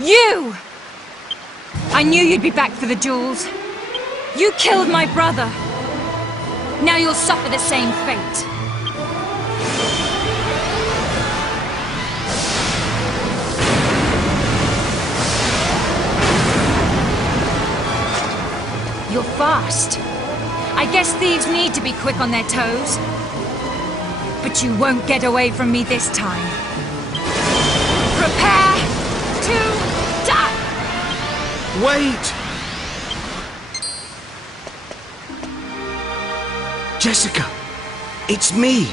You! I knew you'd be back for the jewels. You killed my brother. Now you'll suffer the same fate. You're fast. I guess thieves need to be quick on their toes. But you won't get away from me this time. Prepare to die! Wait! Jessica! It's me!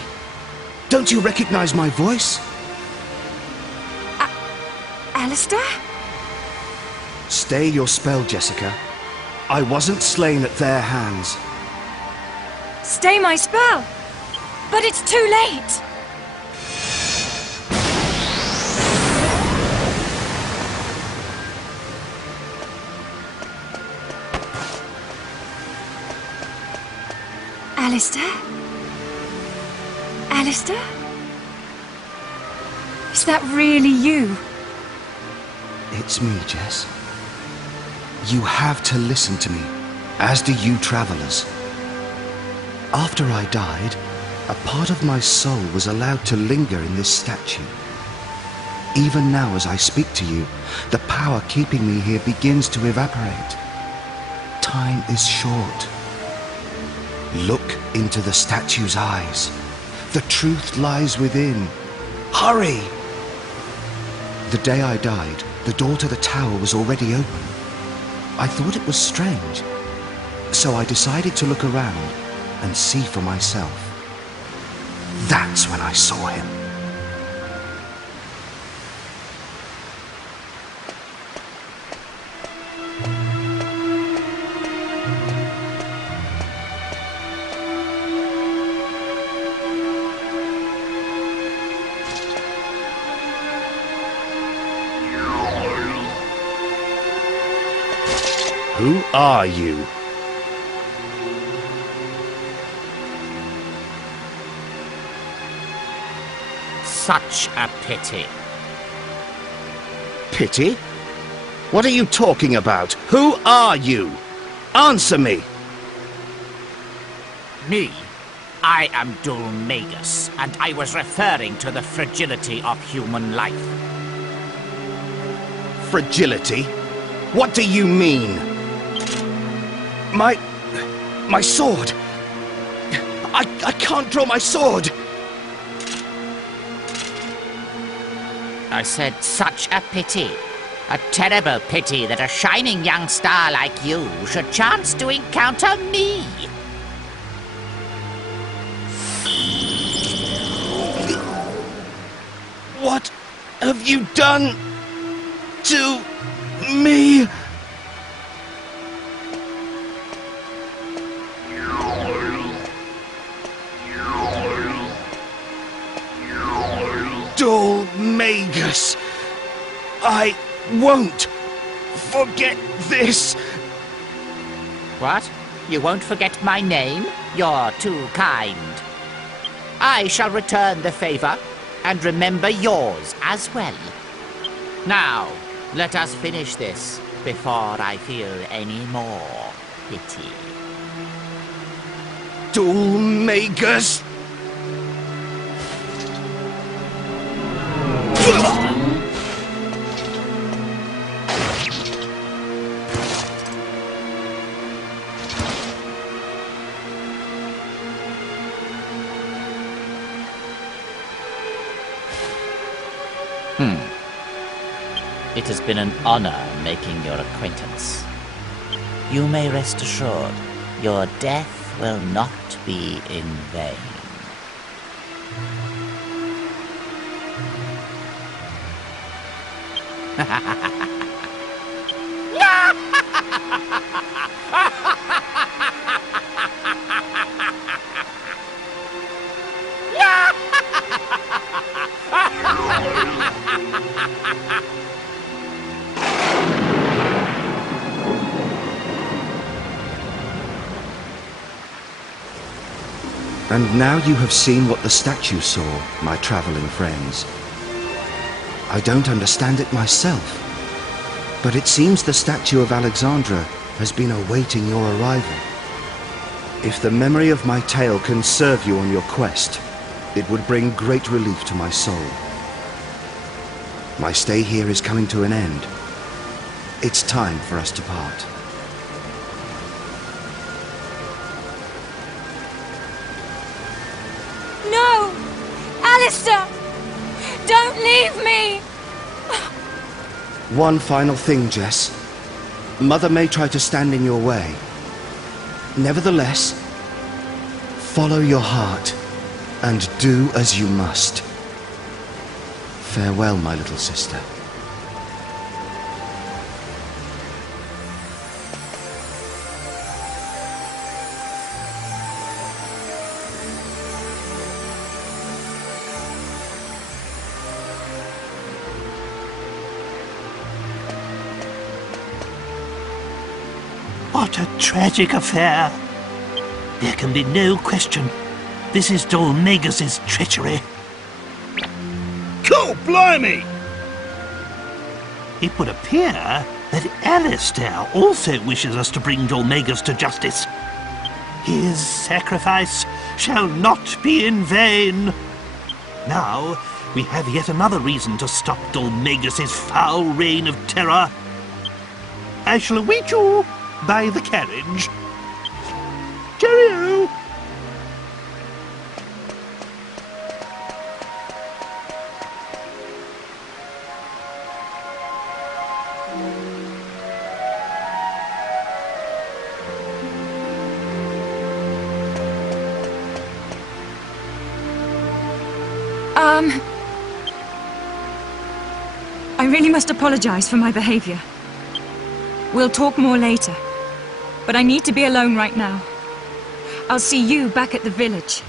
Don't you recognize my voice? Alistair? Stay your spell, Jessica. I wasn't slain at their hands. Stay my spell! But it's too late! Alistair? Alistair? Is that really you? It's me, Jess. You have to listen to me, as do you travelers. After I died, a part of my soul was allowed to linger in this statue. Even now as I speak to you, the power keeping me here begins to evaporate. Time is short. Look into the statue's eyes. The truth lies within. Hurry! The day I died, the door to the tower was already open. I thought it was strange, so I decided to look around and see for myself. That's when I saw him. Who are you? Such a pity. Pity? What are you talking about? Who are you? Answer me! Me? I am Dulmagus, and I was referring to the fragility of human life. Fragility? What do you mean? My sword! I can't draw my sword! I said such a pity. A terrible pity that a shining young star like you should chance to encounter me. What have you done to me? Magus, I won't forget this. What? You won't forget my name? You're too kind. I shall return the favor and remember yours as well. Now, let us finish this before I feel any more pity. Magus. It has been an honor making your acquaintance. You may rest assured, your death will not be in vain. And now you have seen what the statue saw, my traveling friends. I don't understand it myself, but it seems the statue of Alexandra has been awaiting your arrival. If the memory of my tale can serve you on your quest, it would bring great relief to my soul. My stay here is coming to an end. It's time for us to part. No! Alistair! Don't leave me! One final thing, Jess. Mother may try to stand in your way. Nevertheless, follow your heart and do as you must. Farewell, my little sister. What a tragic affair. There can be no question. This is Dolmagus' treachery. Cool, blimey! It would appear that Alistair also wishes us to bring Dolmagus to justice. His sacrifice shall not be in vain. Now, we have yet another reason to stop Dolmagus' foul reign of terror. I shall await you by the carriage. Cheerio! I really must apologize for my behavior. We'll talk more later, but I need to be alone right now. I'll see you back at the village.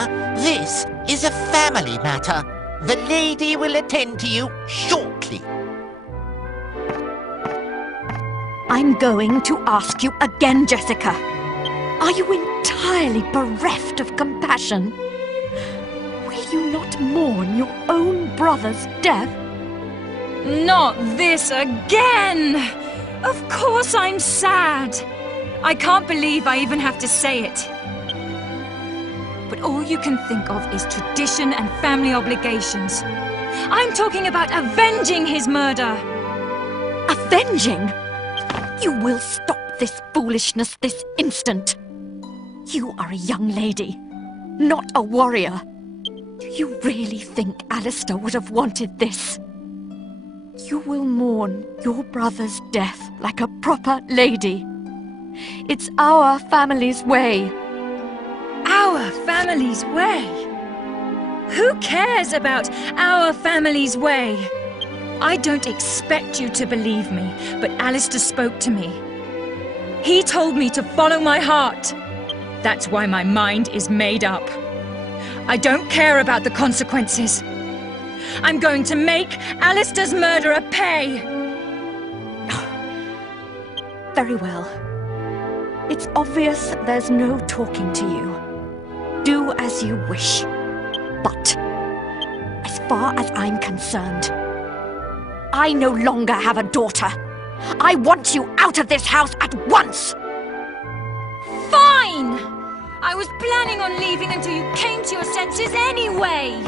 Jessica, this is a family matter. The lady will attend to you shortly. I'm going to ask you again, Jessica. Are you entirely bereft of compassion? Will you not mourn your own brother's death? Not this again! Of course I'm sad. I can't believe I even have to say it. But all you can think of is tradition and family obligations. I'm talking about avenging his murder. Avenging? You will stop this foolishness this instant. You are a young lady, not a warrior. Do you really think Alistair would have wanted this? You will mourn your brother's death like a proper lady. It's our family's way. Our family's way? Who cares about our family's way? I don't expect you to believe me, but Alistair spoke to me. He told me to follow my heart. That's why my mind is made up. I don't care about the consequences. I'm going to make Alistair's murderer pay. Very well. It's obvious there's no talking to you. Do as you wish. But, as far as I'm concerned, I no longer have a daughter. I want you out of this house at once! Fine! I was planning on leaving until you came to your senses anyway!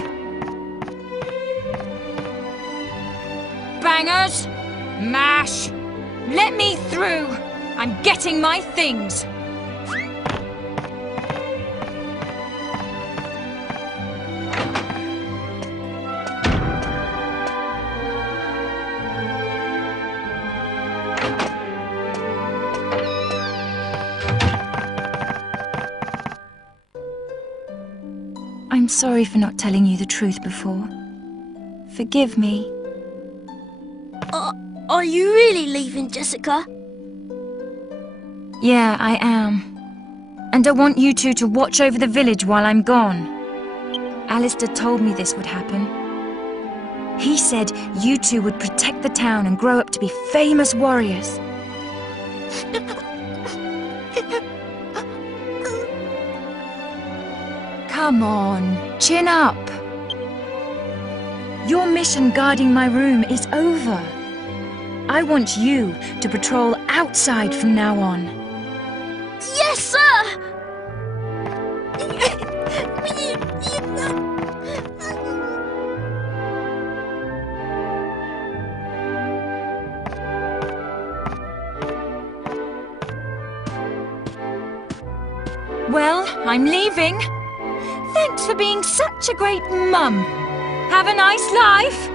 Bangers! Mash! Let me through! I'm getting my things! I'm sorry for not telling you the truth before. Forgive me. Are you really leaving, Jessica? Yeah, I am. And I want you two to watch over the village while I'm gone. Alistair told me this would happen. He said you two would protect the town and grow up to be famous warriors. Come on, chin up. Your mission guarding my room is over. I want you to patrol outside from now on. Yes, sir! Well, I'm leaving. Thanks for being such a great mum. Have a nice life.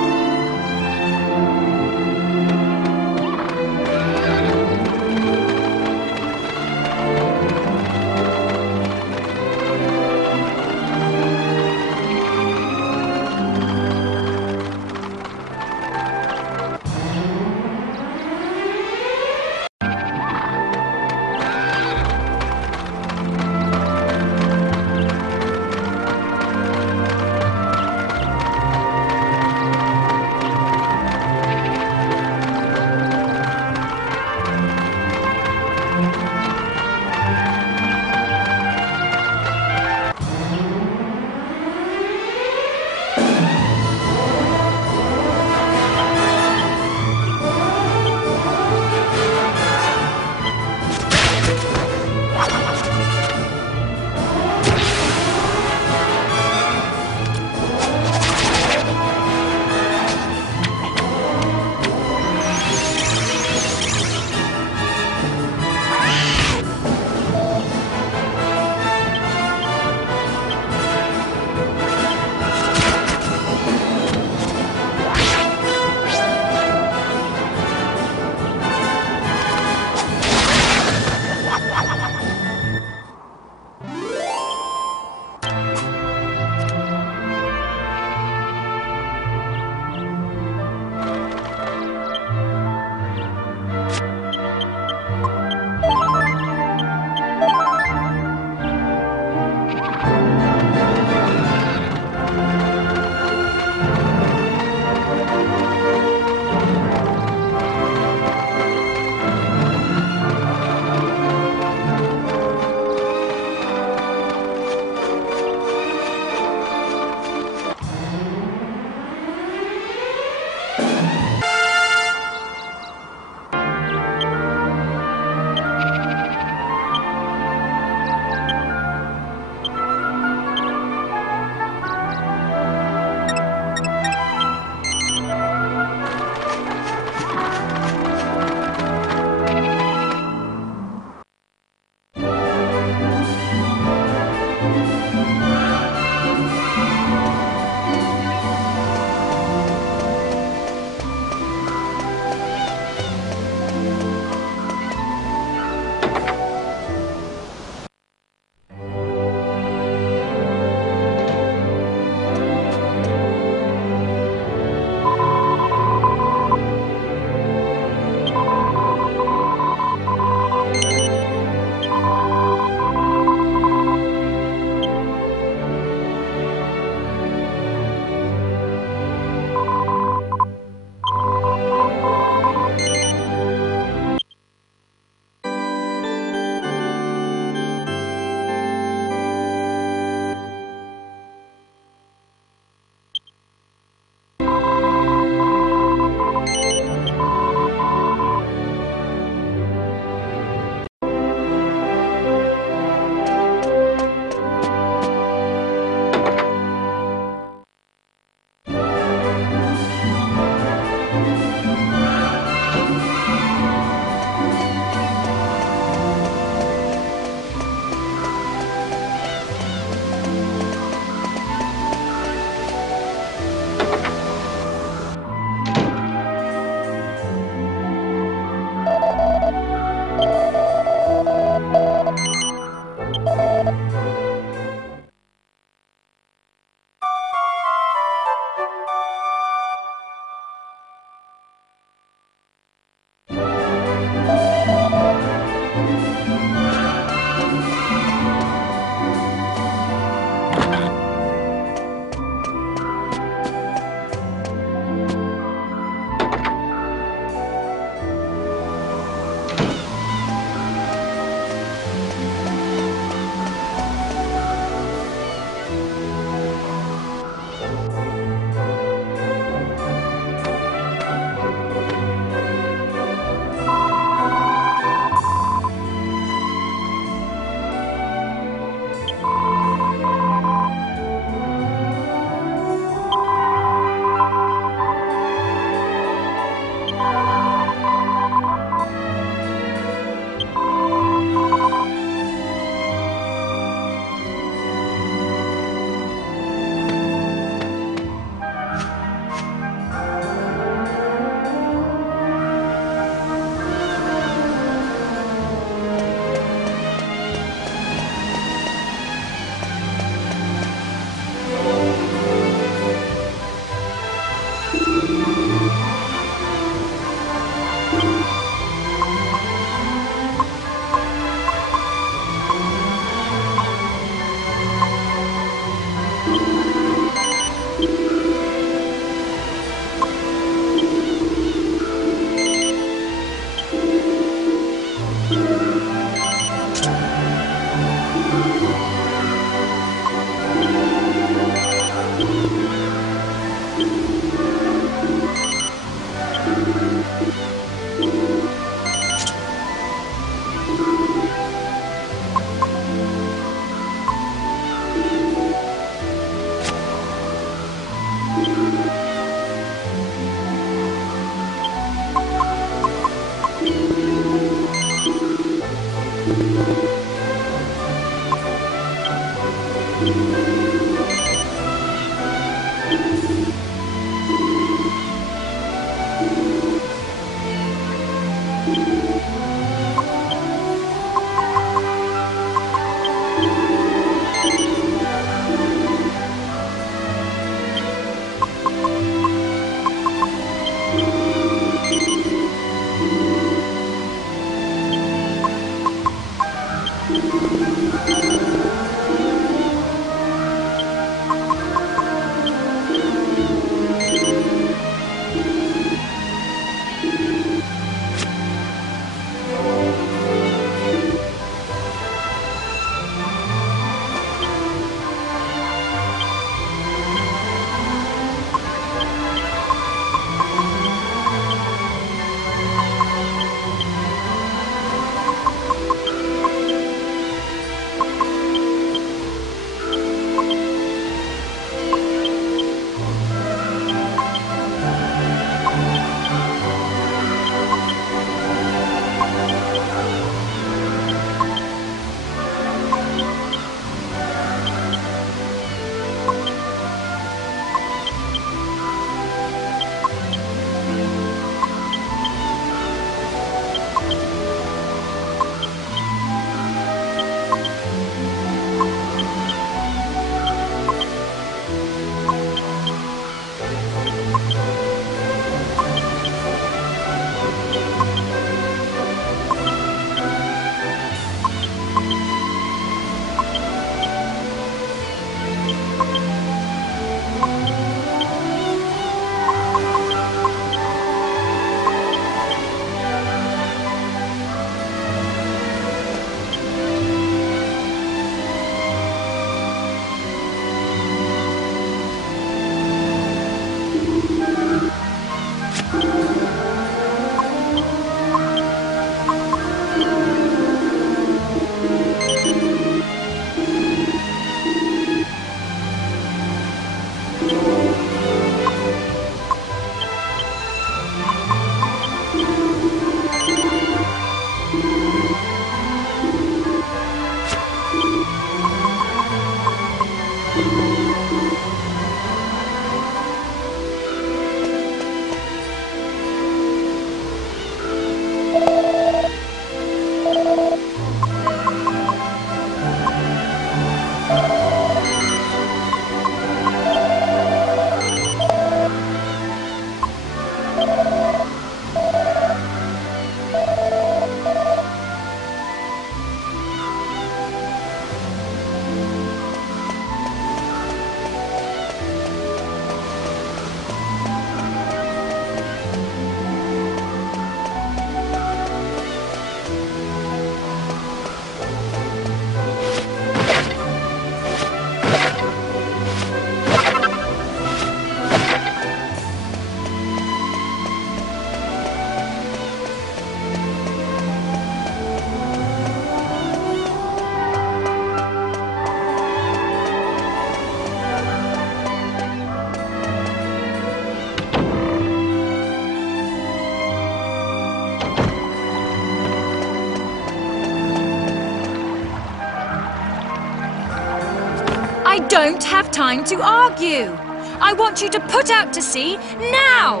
I don't have time to argue. I want you to put out to sea now!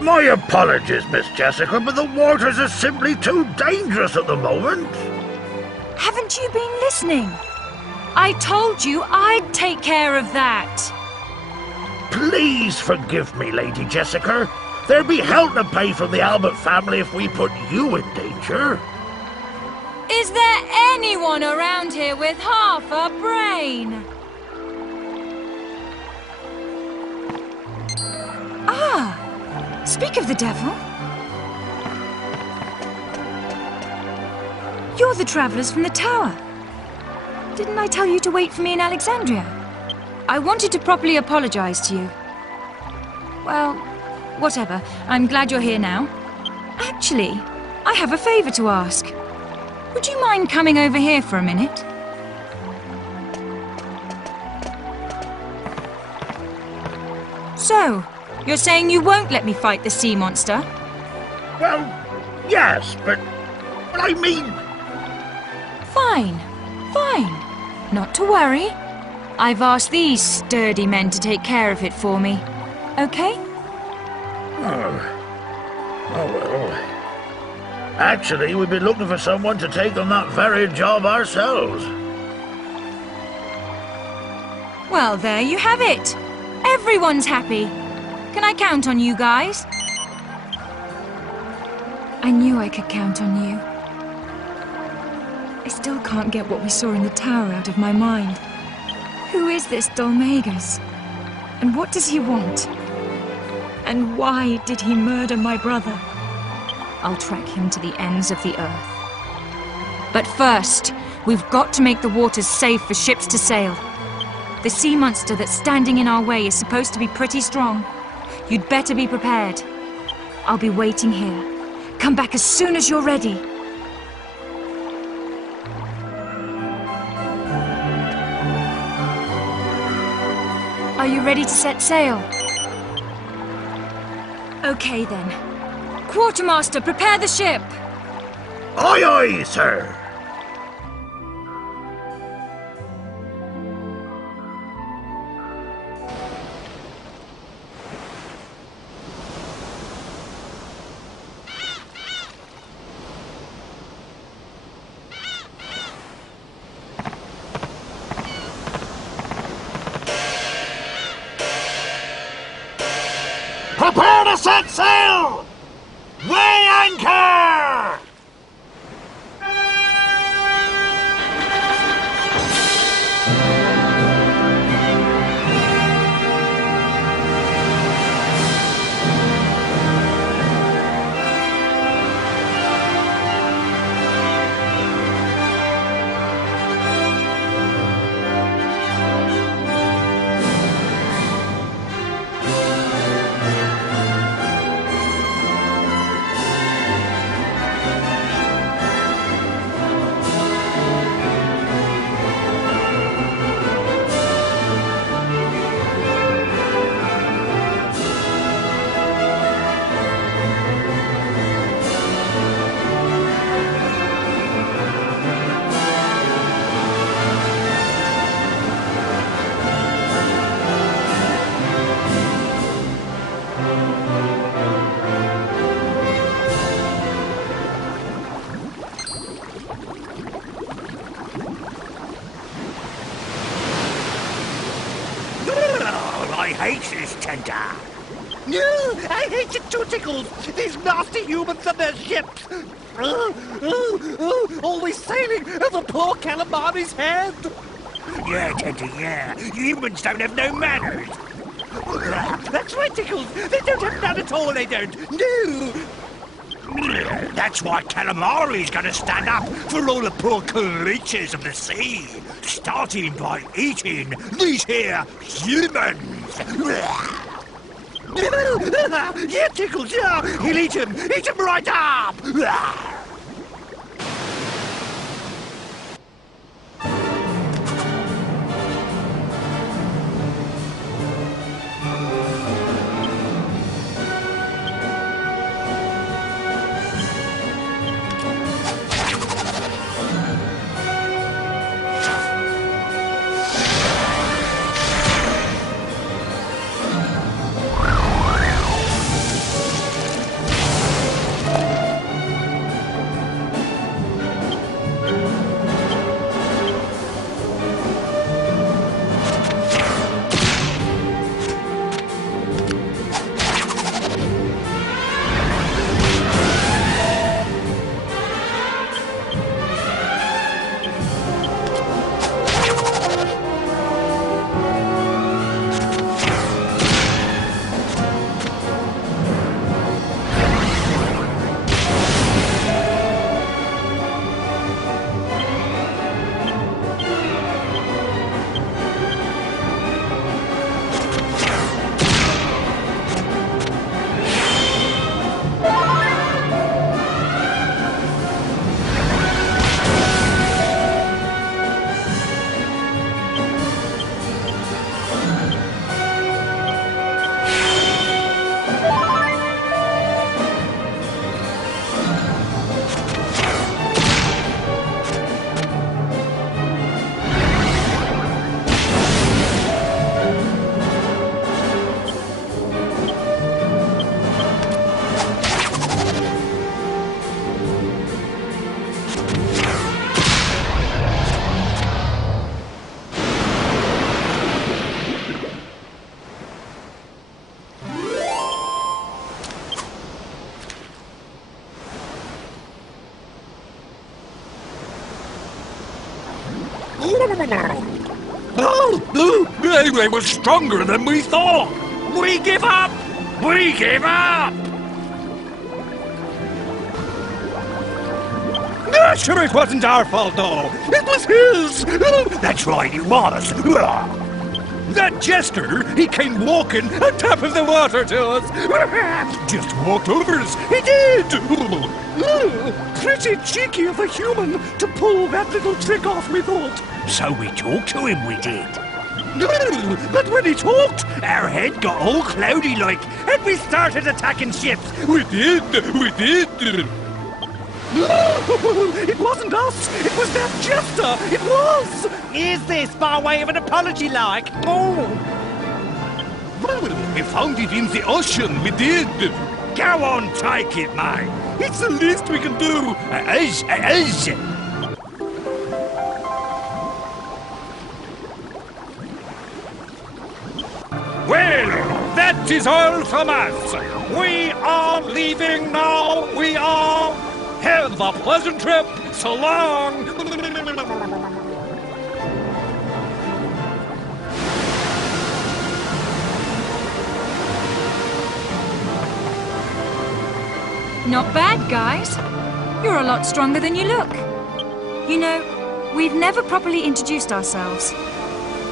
My apologies, Miss Jessica, but the waters are simply too dangerous at the moment. Haven't you been listening? I told you I'd take care of that. Please forgive me, Lady Jessica. There'd be hell to pay from the Albert family if we put you in danger. Is there anyone around here with half a brain? Ah, speak of the devil. You're the travellers from the tower. Didn't I tell you to wait for me in Alexandria? I wanted to properly apologise to you. Well, whatever. I'm glad you're here now. Actually, I have a favour to ask. Would you mind coming over here for a minute? So, you're saying you won't let me fight the sea monster? Well, yes, but I mean, Fine, fine. Not to worry. I've asked these sturdy men to take care of it for me. Okay? Oh well. Actually, we've been looking for someone to take on that very job ourselves. Well, there you have it. Everyone's happy. Can I count on you guys? I knew I could count on you. I still can't get what we saw in the tower out of my mind. Who is this Dolmagus? And what does he want? And why did he murder my brother? I'll track him to the ends of the earth. But first, we've got to make the waters safe for ships to sail. The sea monster that's standing in our way is supposed to be pretty strong. You'd better be prepared. I'll be waiting here. Come back as soon as you're ready. Are you ready to set sail? Okay then. Quartermaster, prepare the ship! Aye, aye, sir. Prepare to set sail! Weigh anchor! I hate this tender. No, I hate it too, Tickles. These nasty humans and their ships. Always sailing over poor Calamari's head. Yeah, Teddy, yeah. Humans don't have no manners. That's right, Tickles. They don't have none at all, they don't. No. That's why Calamari's gonna stand up for all the poor creatures of the sea, starting by eating these here humans. Yeah, Tickles, yeah. He'll eat him right up. They were stronger than we thought. We give up. We give up. Sure, it wasn't our fault, though. It was his. That's right, it was. That jester, he came walking on top of the water to us. Just walked over us. He did. Pretty cheeky of a human to pull that little trick off, we thought. So we talked to him, we did. But when he talked, our head got all cloudy like, and we started attacking ships. We did. It wasn't us! It was that jester! It was! Is this by way of an apology, like? Oh! We found it in the ocean, we did! Go on, take it, mate! It's the least we can do! It is! Well, that is all from us! We are leaving now! We are! Have a pleasant trip! So long! Not bad, guys. You're a lot stronger than you look. You know, we've never properly introduced ourselves.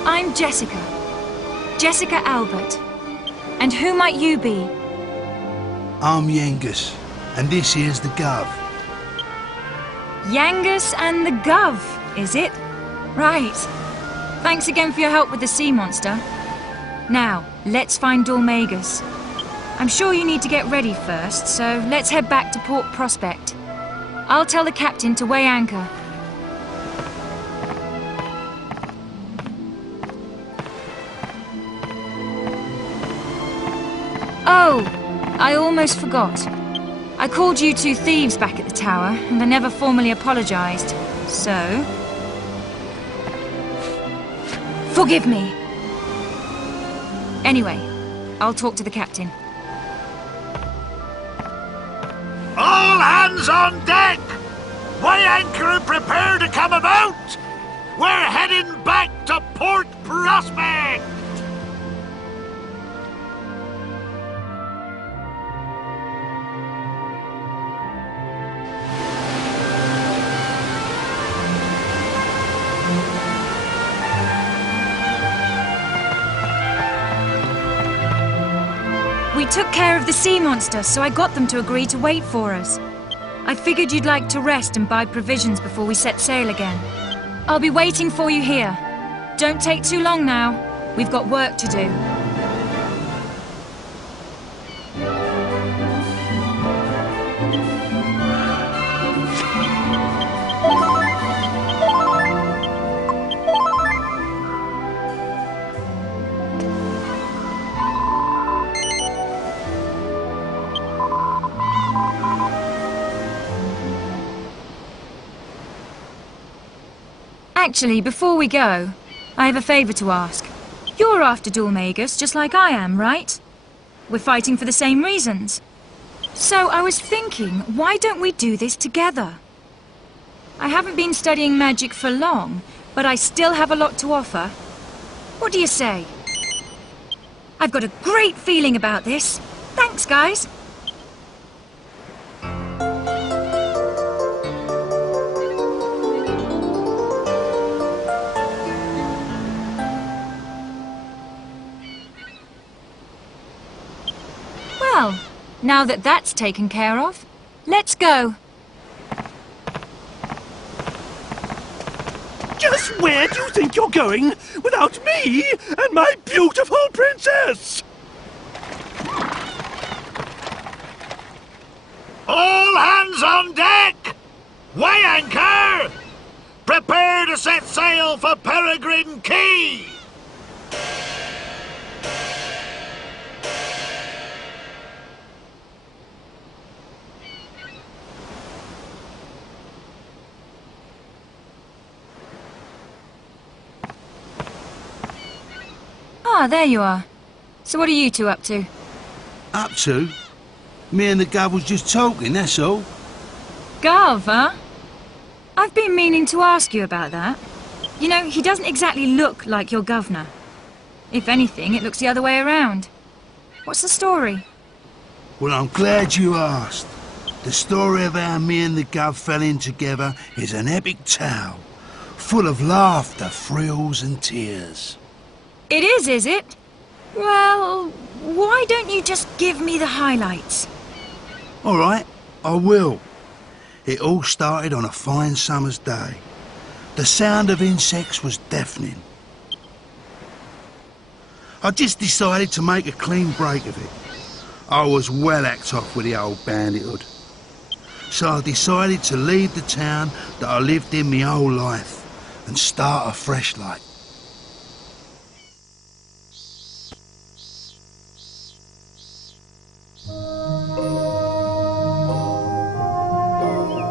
I'm Jessica. Jessica Albert. And who might you be? I'm Yangus, and this here's the Gov. Yangus and the Gov, is it? Right. Thanks again for your help with the sea monster. Now, let's find Dormagus. I'm sure you need to get ready first, so let's head back to Port Prospect. I'll tell the captain to weigh anchor. Oh, I almost forgot. I called you two thieves back at the tower, and I never formally apologized, so... Forgive me! Anyway, I'll talk to the captain. All hands on deck! Weigh anchor and prepare to come about! We're heading back to Port Prospect! We took care of the sea monster, so I got them to agree to wait for us. I figured you'd like to rest and buy provisions before we set sail again. I'll be waiting for you here. Don't take too long now. We've got work to do. Actually, before we go, I have a favor to ask. You're after Dormagus, just like I am, right? We're fighting for the same reasons. So I was thinking, why don't we do this together? I haven't been studying magic for long, but I still have a lot to offer. What do you say? I've got a great feeling about this. Thanks, guys. Well, now that that's taken care of, let's go. Just where do you think you're going without me and my beautiful princess? All hands on deck! Weigh anchor! Prepare to set sail for Peregrine Key! Ah, there you are. So what are you two up to? Up to? Me and the Gov was just talking, that's all. Gov, huh? I've been meaning to ask you about that. You know, he doesn't exactly look like your governor. If anything, it looks the other way around. What's the story? Well, I'm glad you asked. The story of how me and the Gov fell in together is an epic tale, full of laughter, thrills and tears. It is it? Well, why don't you just give me the highlights? All right, I will. It all started on a fine summer's day. The sound of insects was deafening. I just decided to make a clean break of it. I was well hacked off with the old bandithood. So I decided to leave the town that I lived in my whole life and start afresh like.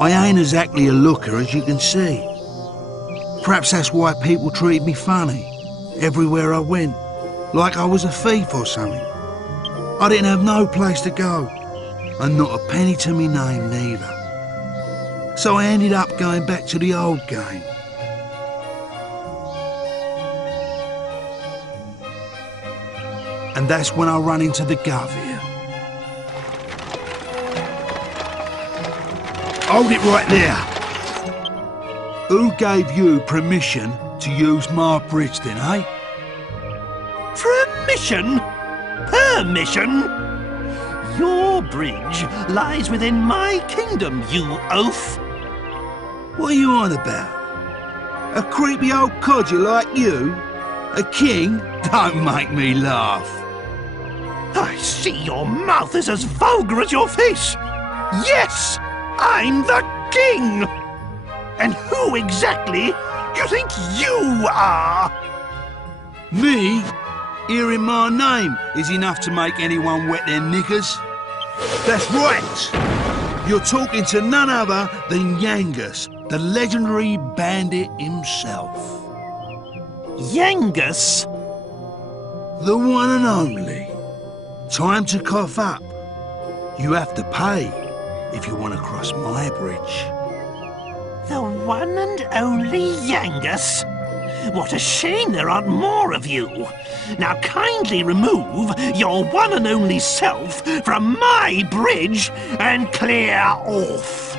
I ain't exactly a looker, as you can see. Perhaps that's why people treated me funny, everywhere I went, like I was a thief or something. I didn't have no place to go, and not a penny to me name neither. So I ended up going back to the old game. And that's when I run into the Gov here. Hold it right there. Who gave you permission to use my bridge then, eh? Permission? Permission? Your bridge lies within my kingdom, you oaf. What are you on about? A creepy old codger like you? A king? Don't make me laugh. I see your mouth is as vulgar as your face. Yes, I'm the king. And who exactly do you think you are? Me? Hearing my name is enough to make anyone wet their knickers. That's right. You're talking to none other than Yangus, the legendary bandit himself. Yangus? The one and only. Time to cough up. You have to pay if you want to cross my bridge. The one and only Yangus? What a shame there aren't more of you. Now kindly remove your one and only self from my bridge and clear off.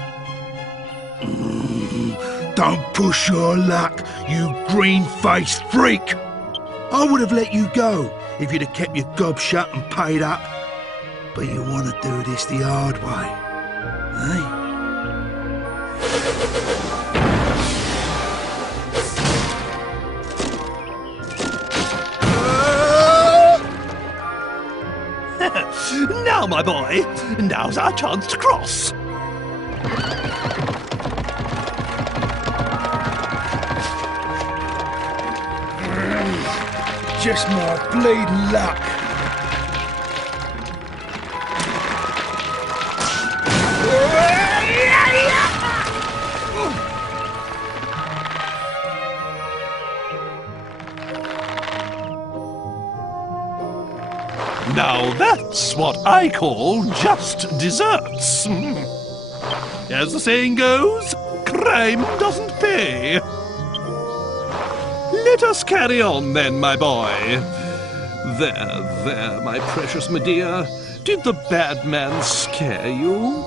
Don't push your luck, you green-faced freak. I would have let you go if you'd have kept your gob shut and paid up. But you want to do this the hard way, eh? Now, my boy, now's our chance to cross. Just my bleeding luck. Now that's what I call just desserts. As the saying goes, crime doesn't pay. Let us carry on then, my boy. There, my precious Medea. Did the bad man scare you?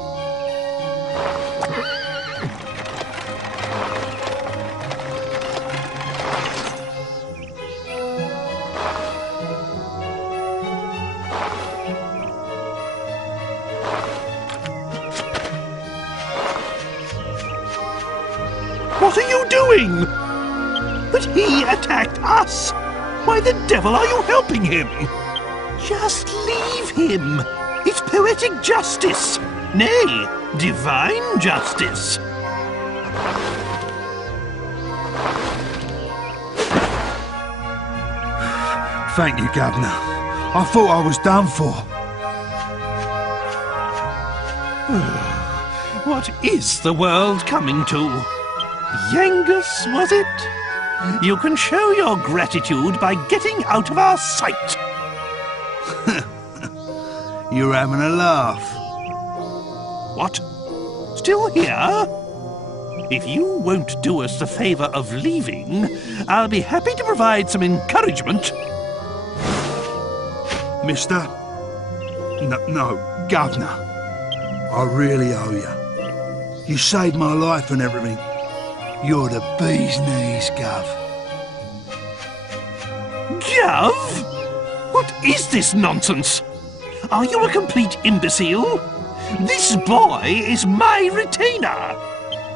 What are you doing? But he attacked us! Why the devil are you helping him? Just leave him! It's poetic justice! Nay, divine justice! Thank you, Governor. I thought I was done for. What is the world coming to? Yangus, was it? You can show your gratitude by getting out of our sight. You're having a laugh. What? Still here? If you won't do us the favour of leaving, I'll be happy to provide some encouragement. Mister? No, Governor. I really owe you. You saved my life and everything. You're the bee's knees, Gov. Gov? What is this nonsense? Are you a complete imbecile? This boy is my retainer.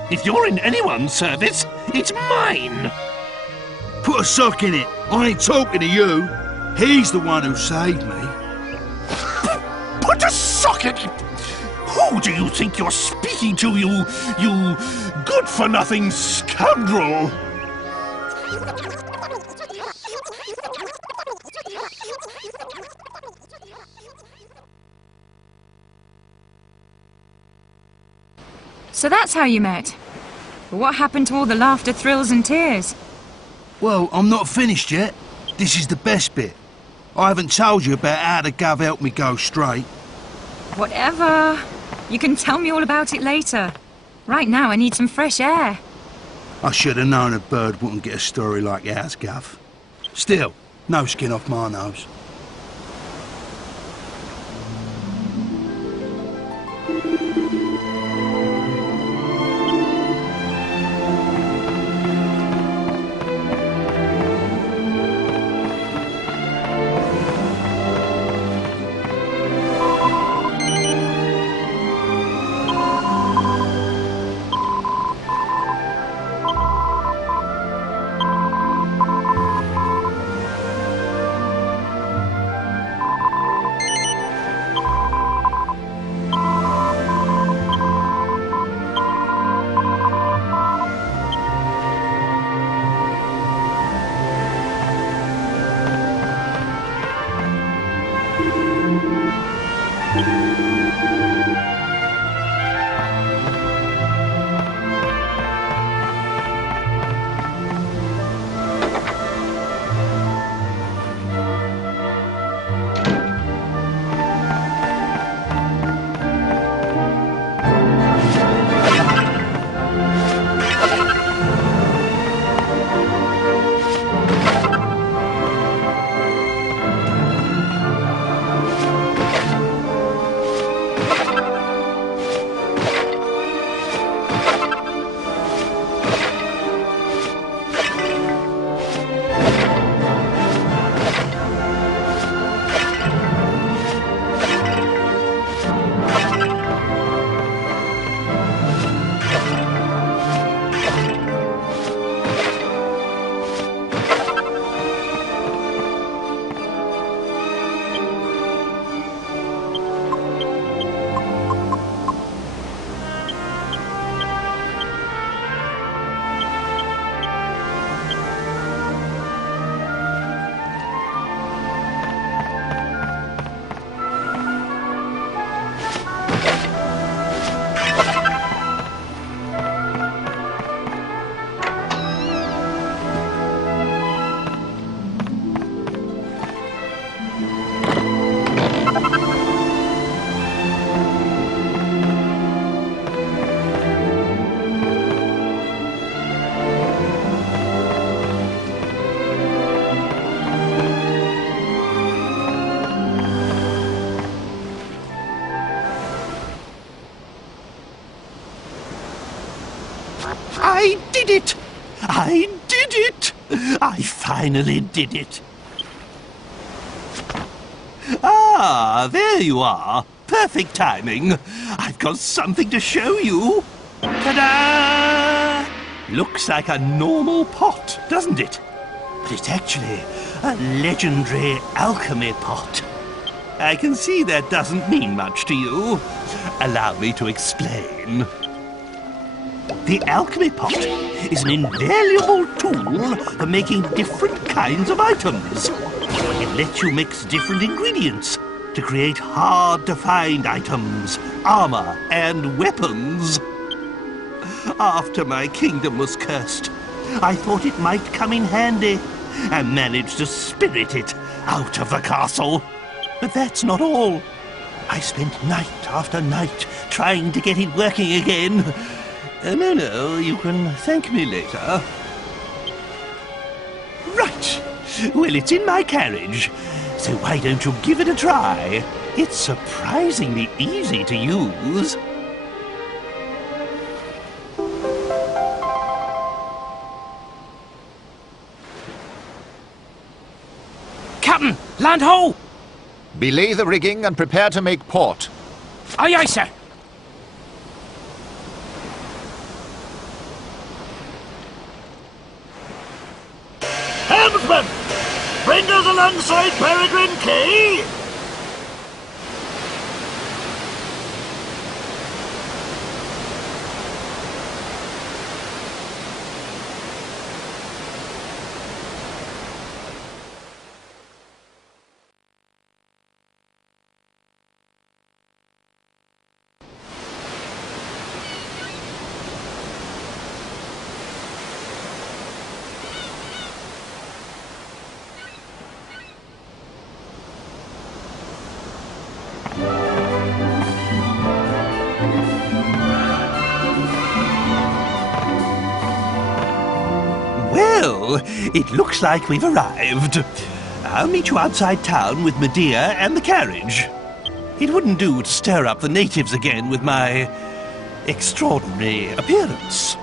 If you're in anyone's service, it's mine. Put a sock in it. I ain't talking to you. He's the one who saved me. Put a sock in it! Who do you think you're speaking to, you good-for-nothing scoundrel? So that's how you met. But what happened to all the laughter, thrills and tears? Well, I'm not finished yet. This is the best bit. I haven't told you about how the Gov helped me go straight. Whatever. You can tell me all about it later. Right now I need some fresh air. I should have known a bird wouldn't get a story like ours, Gov. Still, no skin off my nose. I did it! I did it! I finally did it! Ah, there you are. Perfect timing. I've got something to show you. Ta-da! Looks like a normal pot, doesn't it? But it's actually a legendary alchemy pot. I can see that doesn't mean much to you. Allow me to explain. The alchemy pot is an invaluable tool for making different kinds of items. It lets you mix different ingredients to create hard-to-find items, armor, and weapons. After my kingdom was cursed, I thought it might come in handy and managed to spirit it out of the castle. But that's not all. I spent night after night trying to get it working again. No, you can thank me later. Right. Well, it's in my carriage, so why don't you give it a try? It's surprisingly easy to use. Captain, land ho! Belay the rigging and prepare to make port. Aye, aye, sir. Helmsman! Bring us alongside Peregrine Quay! Well, it looks like we've arrived. I'll meet you outside town with Medea and the carriage. It wouldn't do to stir up the natives again with my extraordinary appearance.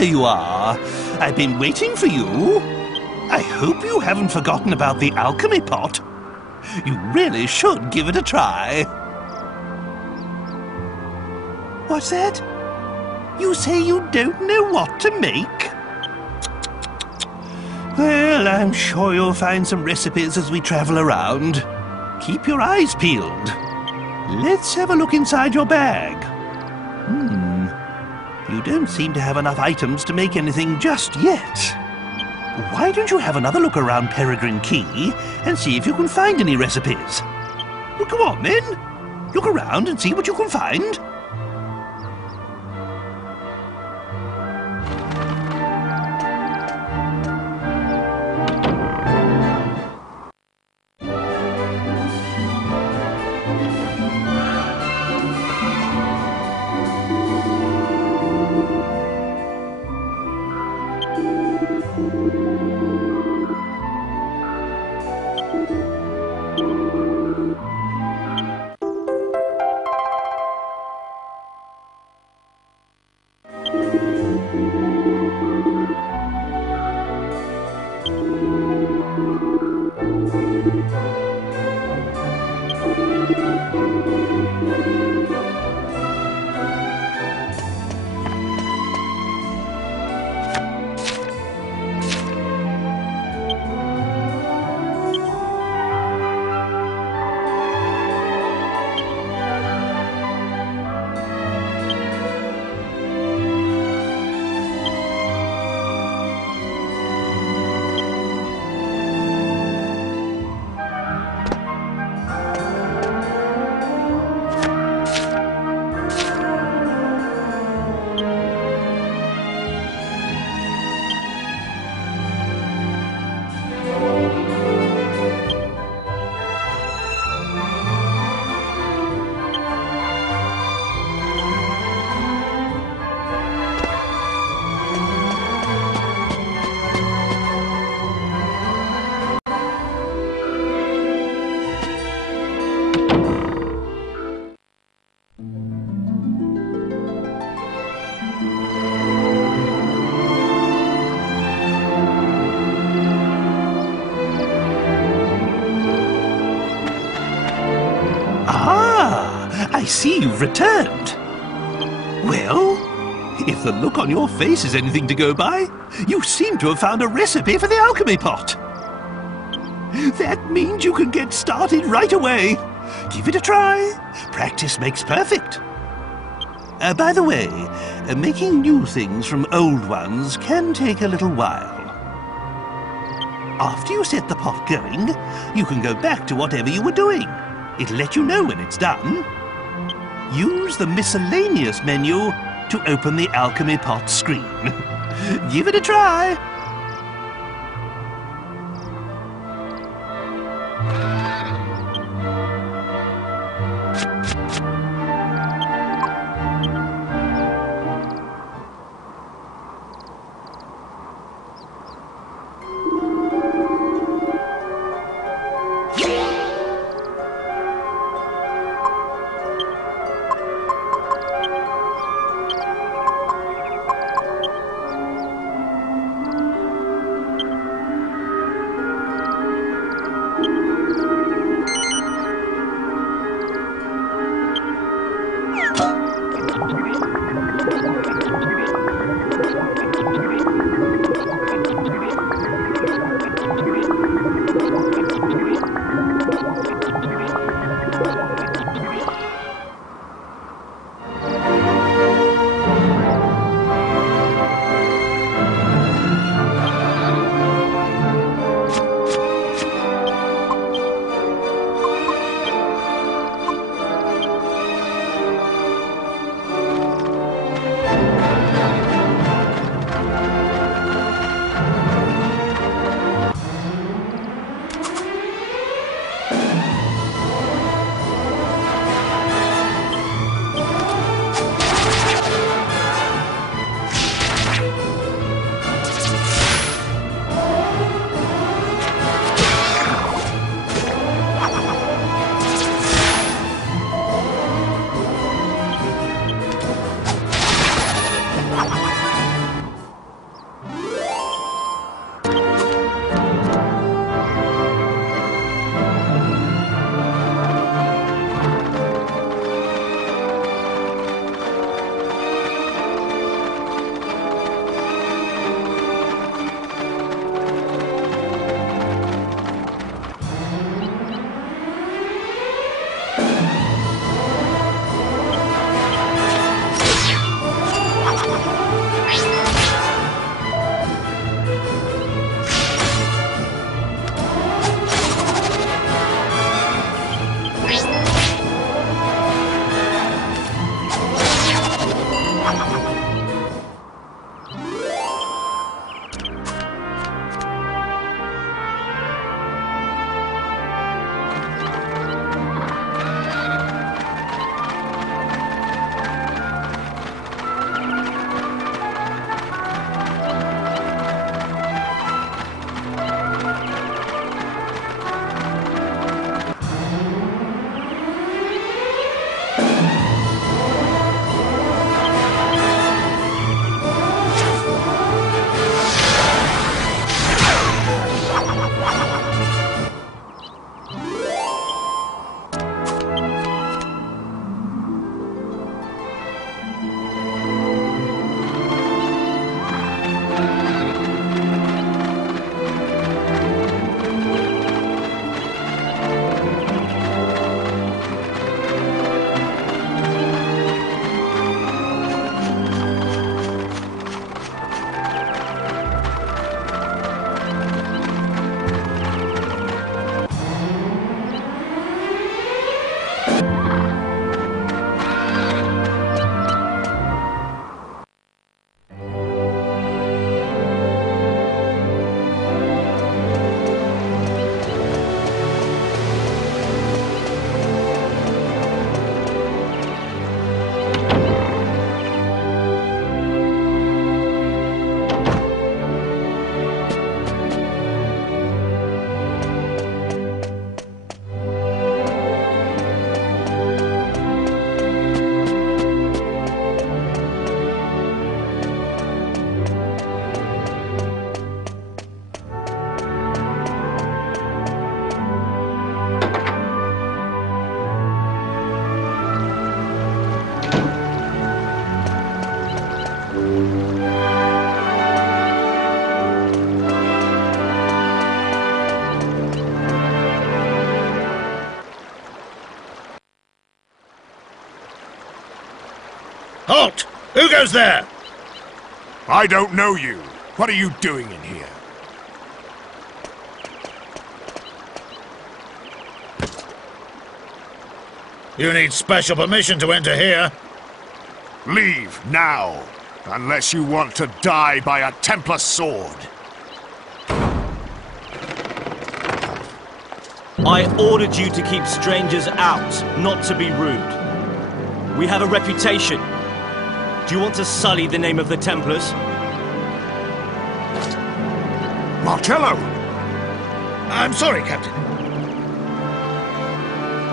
there you are. I've been waiting for you. I hope you haven't forgotten about the alchemy pot. You really should give it a try. What's that? You say you don't know what to make? Well, I'm sure you'll find some recipes as we travel around. Keep your eyes peeled. Let's have a look inside your bag. You don't seem to have enough items to make anything just yet. Why don't you have another look around Peregrine Key and see if you can find any recipes? Well, come on then. Look around and see what you can find. I see you've returned. Well, if the look on your face is anything to go by, you seem to have found a recipe for the alchemy pot. That means you can get started right away. Give it a try. Practice makes perfect. By the way, making new things from old ones can take a little while. After you set the pot going, you can go back to whatever you were doing. It'll let you know when it's done. Use the miscellaneous menu to open the alchemy pot screen. Give it a try. Halt! Who goes there? I don't know you. What are you doing in here? You need special permission to enter here. Leave now, unless you want to die by a Templar sword. I ordered you to keep strangers out, not to be rude. We have a reputation. Do you want to sully the name of the Templars? Marcello! I'm sorry, Captain.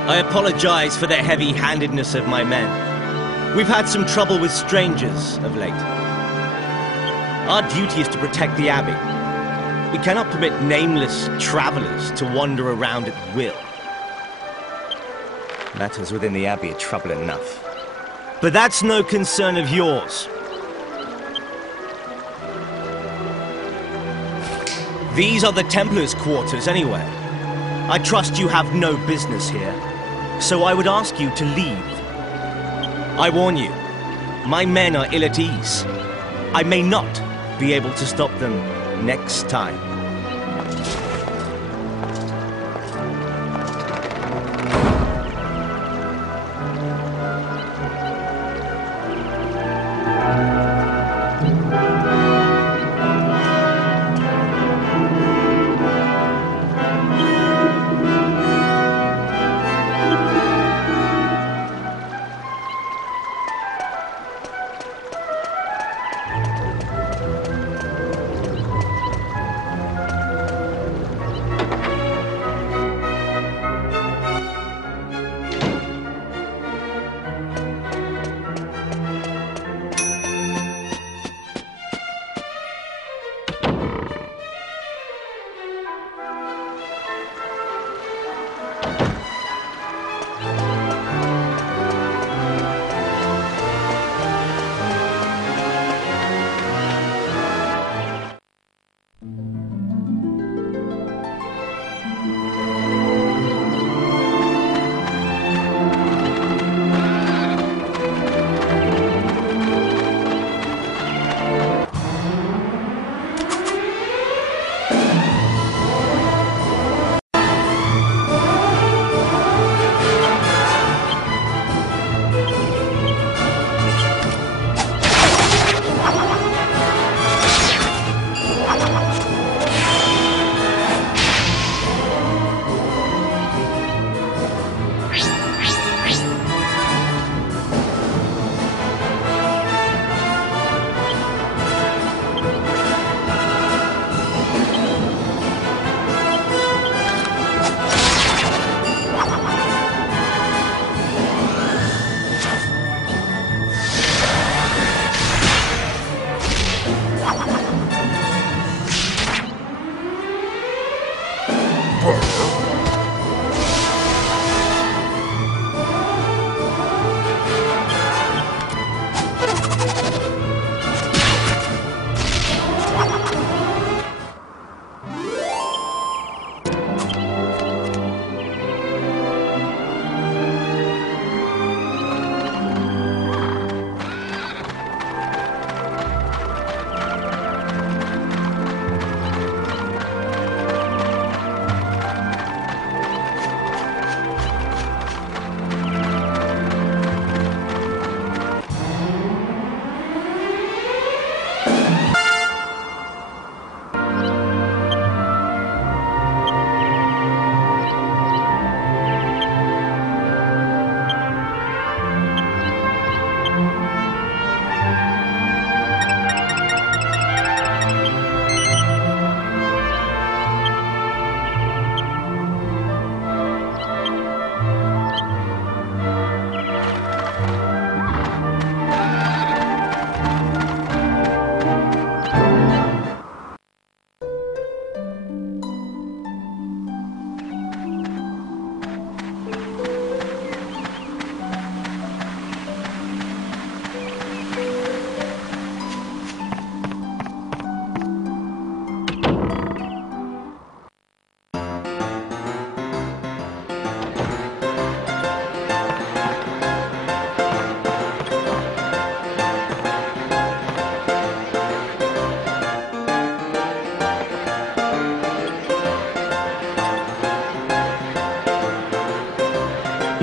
I apologize for the heavy-handedness of my men. We've had some trouble with strangers of late. Our duty is to protect the Abbey. We cannot permit nameless travelers to wander around at will. Matters within the Abbey are trouble enough. But that's no concern of yours. These are the Templars' quarters anyway. I trust you have no business here, so I would ask you to leave. I warn you, my men are ill at ease. I may not be able to stop them next time.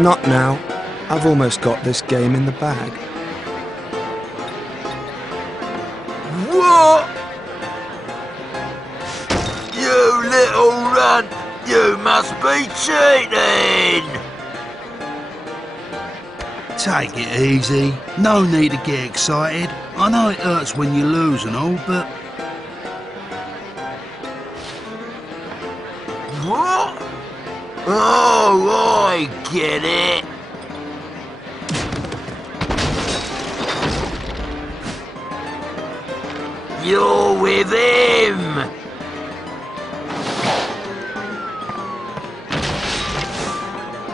Not now. I've almost got this game in the bag. What? You little runt! You must be cheating! Take it easy. No need to get excited. I know it hurts when you lose and all, but... What? Oh, I get it. You're with him!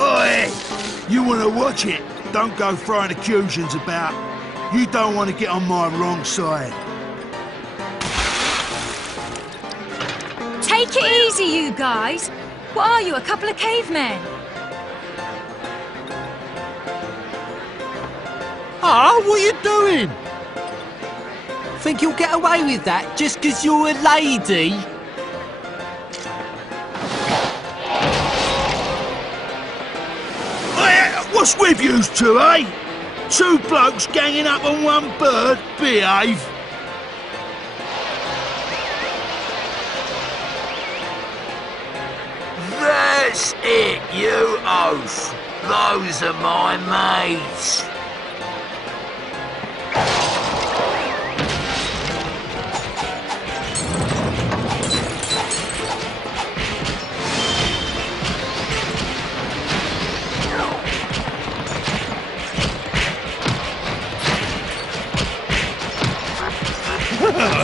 Oi! You want to watch it? Don't go throwing accusations about. You don't want to get on my wrong side. Take it easy, you guys. What are you, a couple of cavemen? Oh, what are you doing? Think you'll get away with that just 'cause you're a lady? What's with you two, eh? Two blokes ganging up on one bird? Behave. That's it, you oaf. Those are my mates.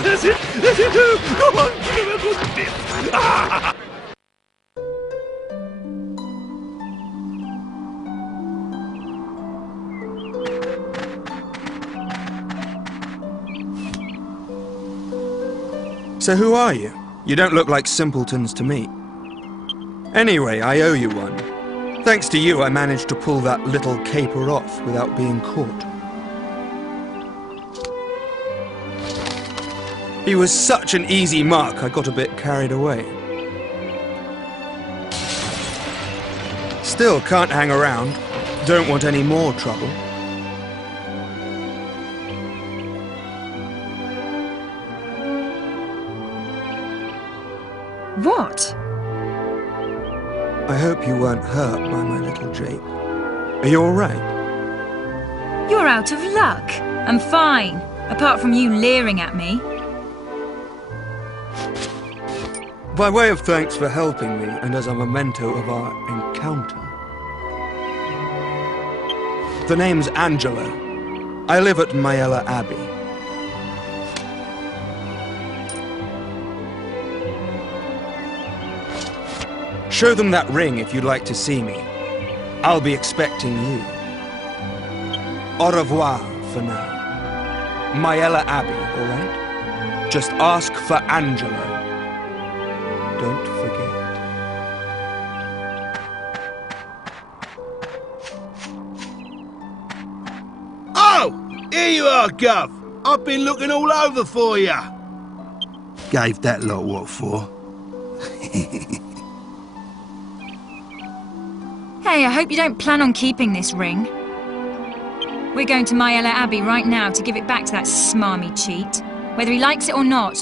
That's it! That's it! Come on, give him a good bit! Ah! So who are you? You don't look like simpletons to me. Anyway, I owe you one. Thanks to you, I managed to pull that little caper off without being caught. He was such an easy mark, I got a bit carried away. Still, can't hang around. Don't want any more trouble. What? I hope you weren't hurt by my little jape. Are you all right? You're out of luck. I'm fine, apart from you leering at me. By way of thanks for helping me, and as a memento of our encounter. The name's Angelo. I live at Mayella Abbey. Show them that ring if you'd like to see me. I'll be expecting you. Au revoir for now. Mayella Abbey, all right? Just ask for Angelo. Don't forget. Oh! Here you are, Gov. I've been looking all over for you. Gave that lot what for. Hey, I hope you don't plan on keeping this ring. We're going to Mayella Abbey right now to give it back to that smarmy cheat, whether he likes it or not.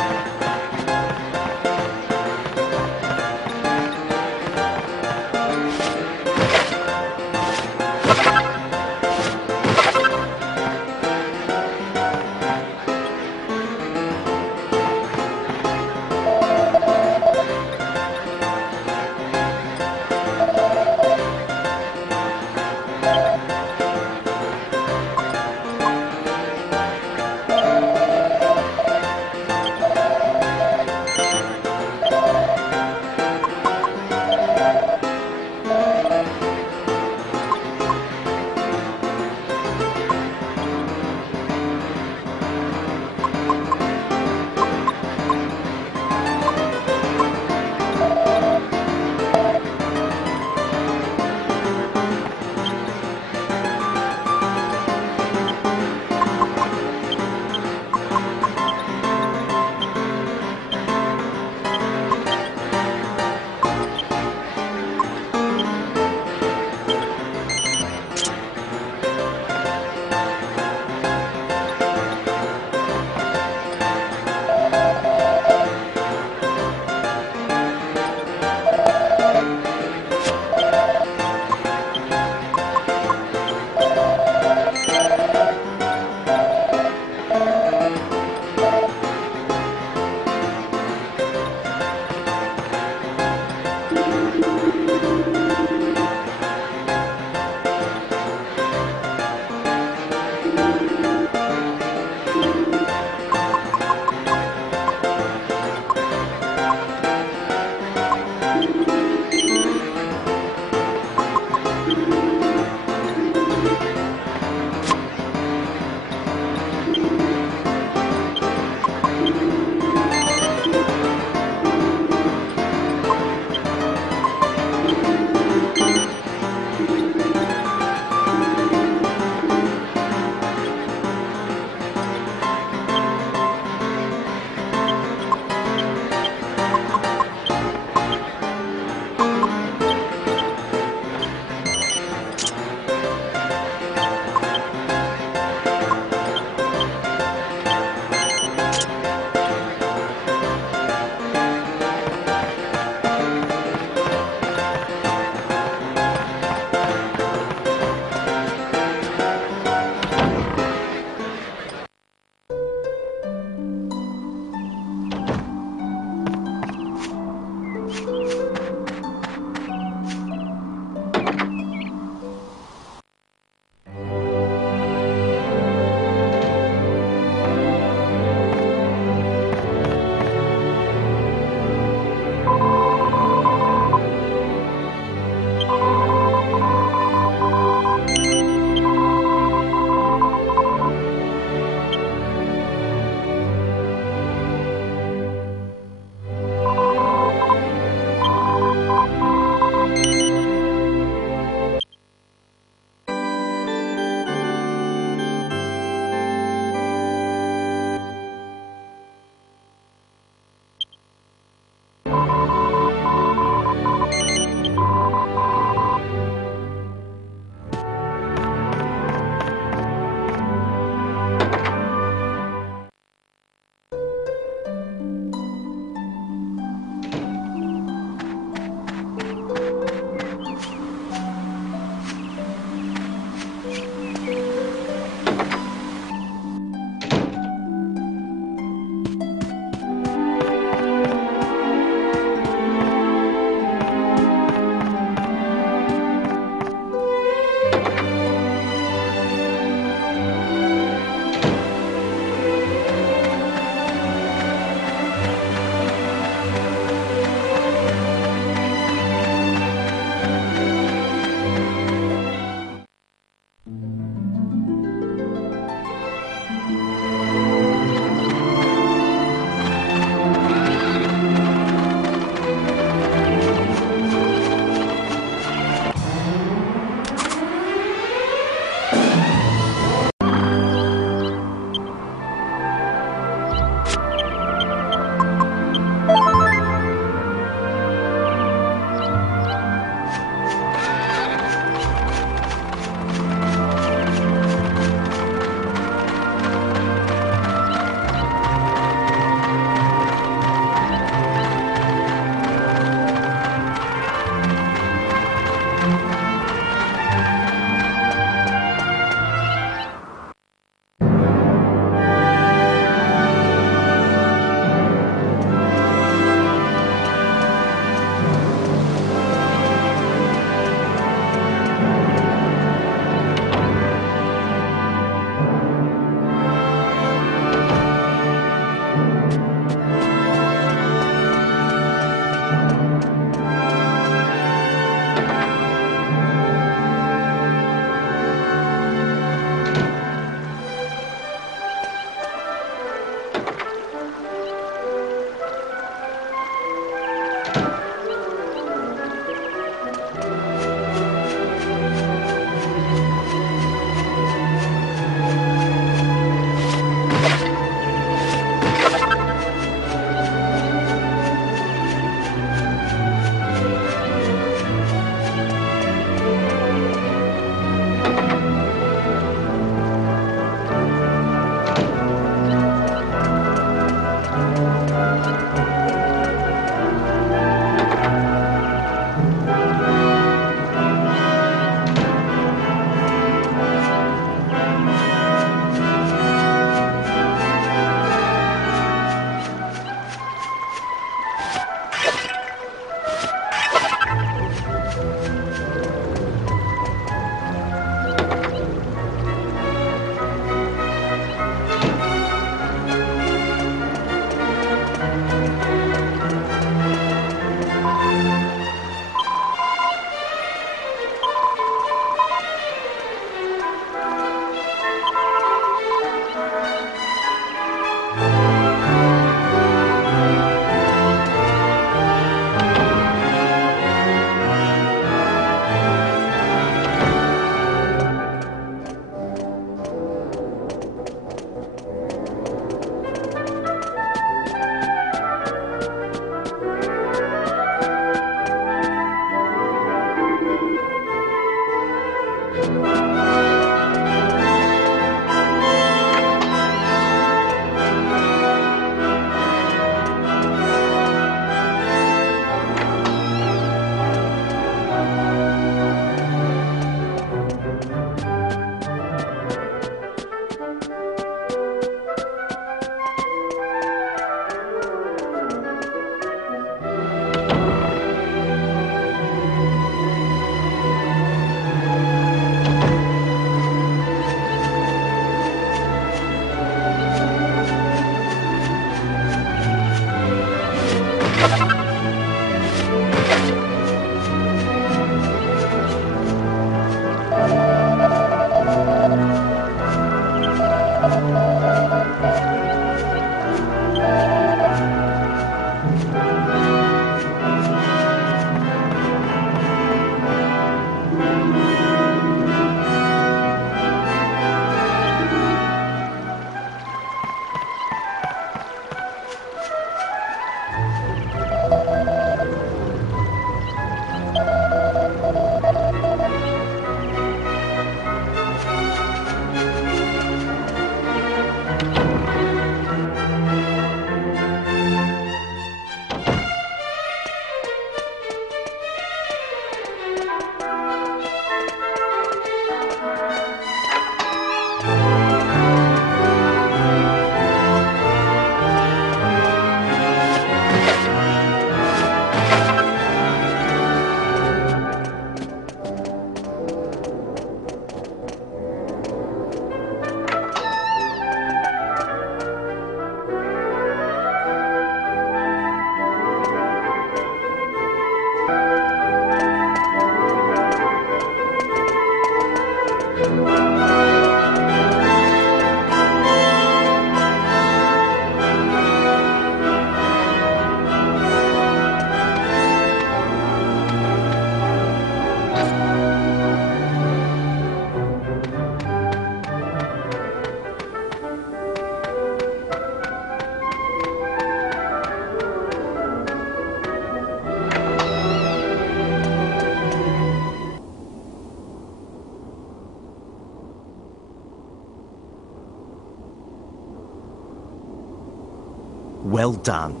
Well done.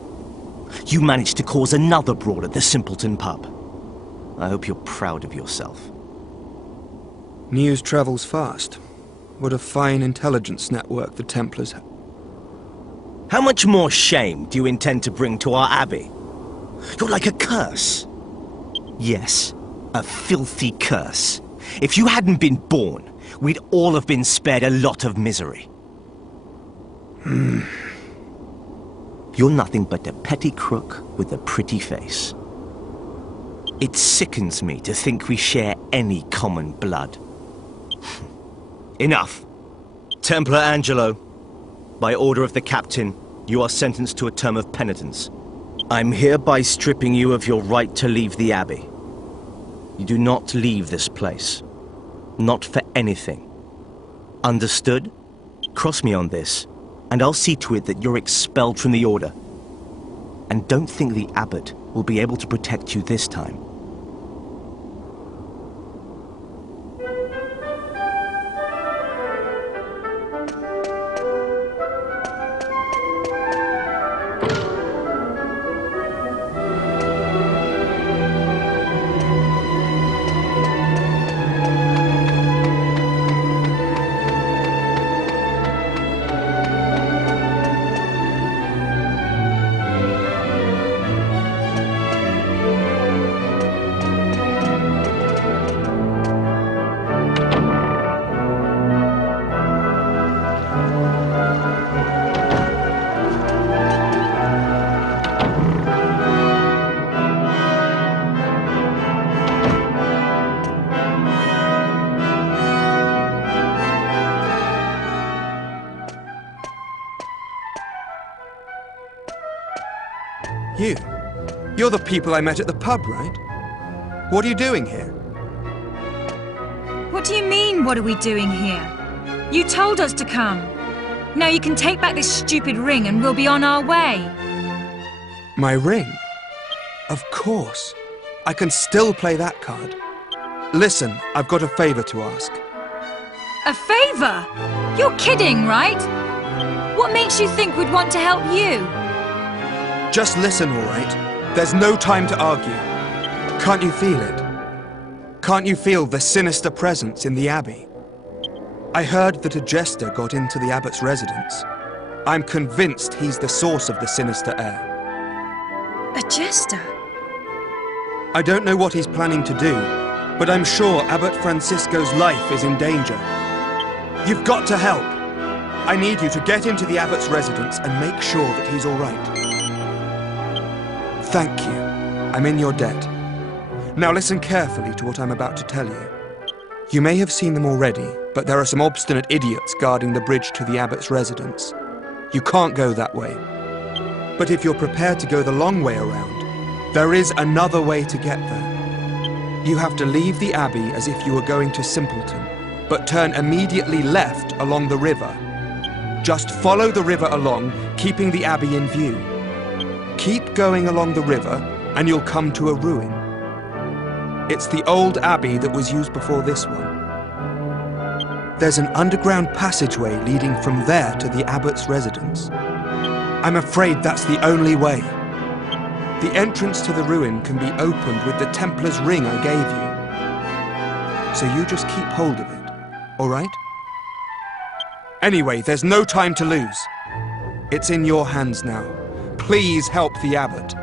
You managed to cause another brawl at the Simpleton pub. I hope you're proud of yourself. News travels fast. What a fine intelligence network the Templars have. How much more shame do you intend to bring to our abbey? You're like a curse. Yes, a filthy curse. If you hadn't been born, we'd all have been spared a lot of misery. You're nothing but a petty crook with a pretty face. It sickens me to think we share any common blood. Enough. Templar Angelo, by order of the captain, you are sentenced to a term of penitence. I'm hereby stripping you of your right to leave the abbey. You do not leave this place. Not for anything. Understood? Cross me on this, and I'll see to it that you're expelled from the order. And don't think the abbot will be able to protect you this time. You're the people I met at the pub, right? What are you doing here? What do you mean, what are we doing here? You told us to come. Now you can take back this stupid ring and we'll be on our way. My ring? Of course. I can still play that card. Listen, I've got a favor to ask. A favor? You're kidding, right? What makes you think we'd want to help you? Just listen, all right? There's no time to argue. Can't you feel it? Can't you feel the sinister presence in the abbey? I heard that a jester got into the abbot's residence. I'm convinced he's the source of the sinister air. A jester? I don't know what he's planning to do, but I'm sure Abbot Francisco's life is in danger. You've got to help. I need you to get into the abbot's residence and make sure that he's all right. Thank you. I'm in your debt. Now listen carefully to what I'm about to tell you. You may have seen them already, but there are some obstinate idiots guarding the bridge to the abbot's residence. You can't go that way. But if you're prepared to go the long way around, there is another way to get there. You have to leave the abbey as if you were going to Simpleton, but turn immediately left along the river. Just follow the river along, keeping the abbey in view. Keep going along the river, and you'll come to a ruin. It's the old abbey that was used before this one. There's an underground passageway leading from there to the abbot's residence. I'm afraid that's the only way. The entrance to the ruin can be opened with the Templar's ring I gave you. So you just keep hold of it, all right? Anyway, there's no time to lose. It's in your hands now. Please help the abbot.